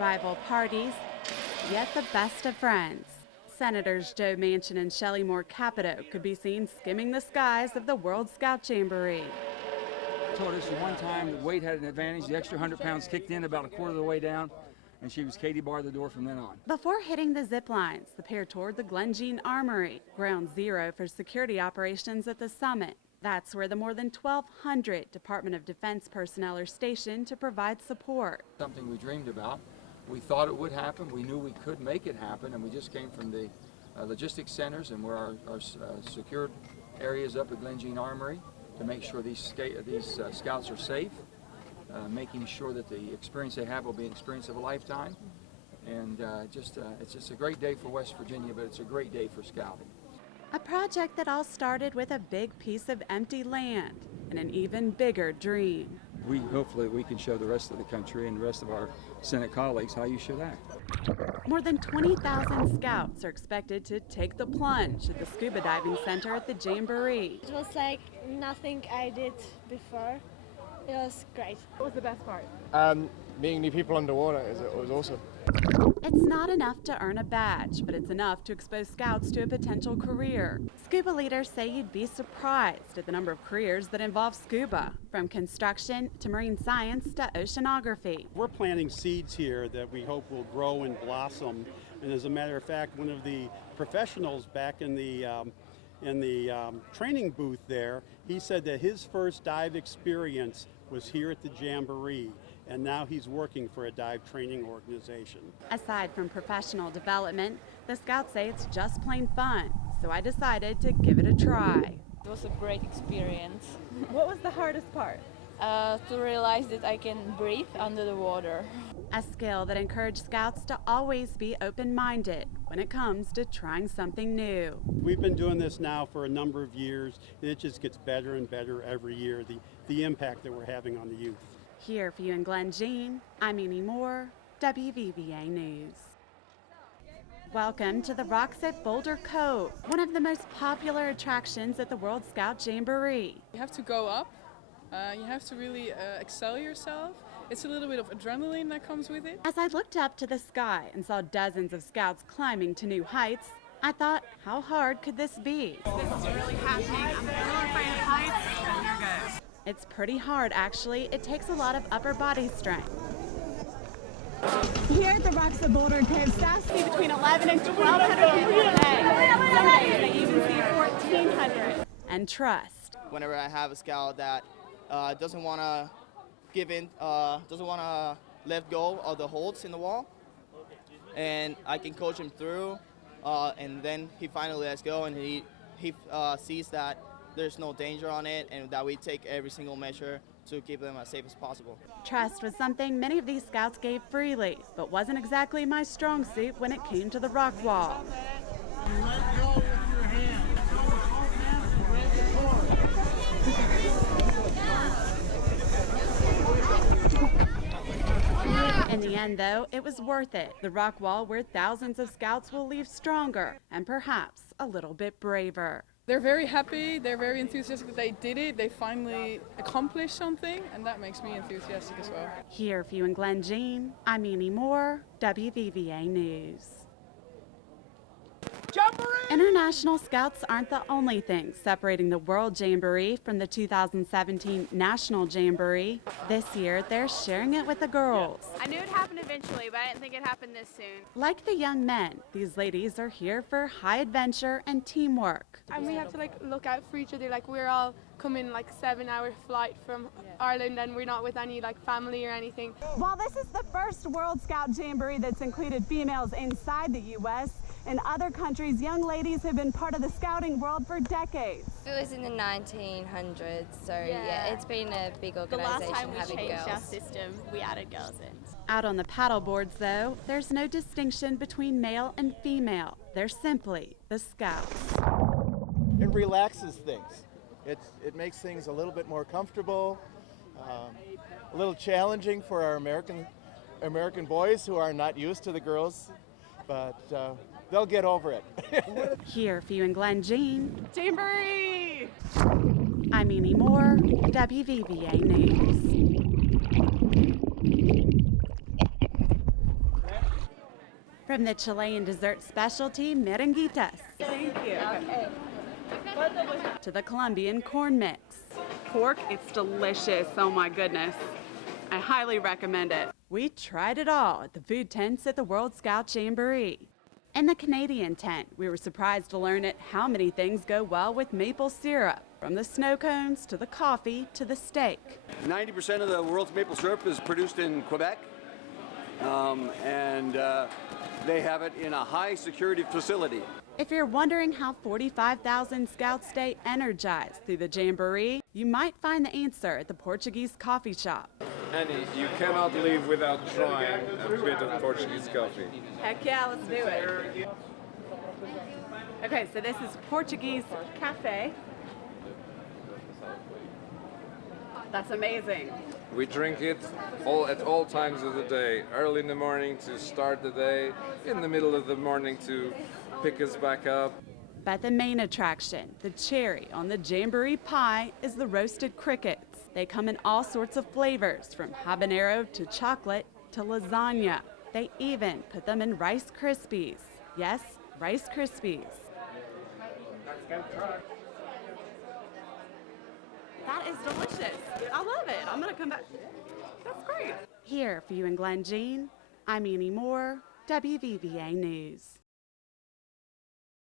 rival parties, yet the best of friends. Senators Joe Manchin and Shelley Moore Capito could be seen skimming the skies of the World Scout Jamboree. Told us one time that weight had an advantage. The extra 100 pounds kicked in about a quarter of the way down, and she was Katie bar the door from then on. Before hitting the zip lines, the pair toured the Glen Jean Armory, ground zero for security operations at the summit. That's where the more than 1,200 Department of Defense personnel are stationed to provide support. Something we dreamed about. We thought it would happen. We knew we could make it happen, and we just came from the logistics centers and where our secured areas up at Glen Jean Armory to make sure these scouts are safe, making sure that the experience they have will be an experience of a lifetime. And it's just a great day for West Virginia, but it's a great day for scouting. A project that all started with a big piece of empty land and an even bigger dream. Hopefully we can show the rest of the country and the rest of our Senate colleagues how you should act. More than 20,000 scouts are expected to take the plunge at the scuba diving center at the Jamboree. It was like nothing I did before. It was great. What was the best part? Meeting new people underwater. It was awesome. It's not enough to earn a badge, but it's enough to expose scouts to a potential career. Scuba leaders say you'd be surprised at the number of careers that involve scuba, from construction to marine science to oceanography. We're planting seeds here that we hope will grow and blossom. And as a matter of fact, one of the professionals back in the training booth there, he said that his first dive experience was here at the Jamboree, and now he's working for a dive training organization. Aside from professional development, the scouts say it's just plain fun, so I decided to give it a try. It was a great experience. What was the hardest part? To realize that I can breathe under the water. A skill that encouraged scouts to always be open-minded when it comes to trying something new. We've been doing this now for a number of years, and it just gets better and better every year, the impact that we're having on the youth. Here for you in Glen Jean, I'm Amy Moore, WVVA News. Welcome to the Rocks at Boulder Cove, one of the most popular attractions at the World Scout Jamboree. You have to go up, you have to really excel yourself. It's a little bit of adrenaline that comes with it. As I looked up to the sky and saw dozens of scouts climbing to new heights, I thought, how hard could this be? This is really happening. I'm really afraid of heights, and you're good. It's pretty hard, actually. It takes a lot of upper body strength. Here at the Rocks at Boulder Cove, staff see between 11 and 1,200 people a day. Some days they even see 1,400. And trust. Whenever I have a scout that doesn't want to give in, doesn't want to let go of the holds in the wall, and I can coach him through, and then he finally lets go, and he sees that there's no danger on it, and that we take every single measure to keep them as safe as possible. Trust was something many of these scouts gave freely, but wasn't exactly my strong suit when it came to the rock wall. Let go with your hand. In the end, though, it was worth it. The rock wall where thousands of scouts will leave stronger and perhaps a little bit braver. They're very happy, they're very enthusiastic that they did it, they finally accomplished something, and that makes me enthusiastic as well. Here for you in Glen Jean, I'm Amy Moore, WVVA News. Jamboree! International Scouts aren't the only thing separating the World Jamboree from the 2017 National Jamboree. This year, they're sharing it with the girls. I knew it'd happen eventually, but I didn't think it'd happen this soon. Like the young men, these ladies are here for high adventure and teamwork. And we have to look out for each other. We're all coming 7-hour flight from Ireland, and we're not with any family or anything. While this is the first World Scout Jamboree that's included females inside the U.S., in other countries, young ladies have been part of the scouting world for decades. It was in the 1900s, so yeah it's been a big organization. The last time we having changed girls. our system, we added girls in. Out on the paddle boards, though, there's no distinction between male and female. They're simply the Scouts. It relaxes things. It makes things a little bit more comfortable, a little challenging for our American boys who are not used to the girls, but they'll get over it. Here for you in Glen Jean, Jamboree! I'm Amy Moore, WVVA News. From the Chilean dessert specialty merenguitas. Thank you. Okay. To the Colombian corn mix. Pork, it's delicious. Oh my goodness. I highly recommend it. We tried it all at the food tents at the World Scout Jamboree. In the Canadian tent, we were surprised to learn how many things go well with maple syrup, from the snow cones to the coffee to the steak. 90% of the world's maple syrup is produced in Quebec, and they have it in a high security facility. If you're wondering how 45,000 scouts stay energized through the Jamboree, you might find the answer at the Portuguese coffee shop. Annie, you cannot leave without trying a bit of Portuguese coffee. Heck yeah, let's do it. Okay, so this is Portuguese cafe. That's amazing. We drink it at all times of the day. Early in the morning to start the day, in the middle of the morning to pick us back up. But the main attraction, the cherry on the Jamboree pie, is the roasted crickets. They come in all sorts of flavors, from habanero to chocolate to lasagna. They even put them in Rice Krispies. Yes, Rice Krispies. That is delicious. I love it. I'm gonna come back. That's great. Here for you in Glen Jean, I'm Annie Moore, WVVA News.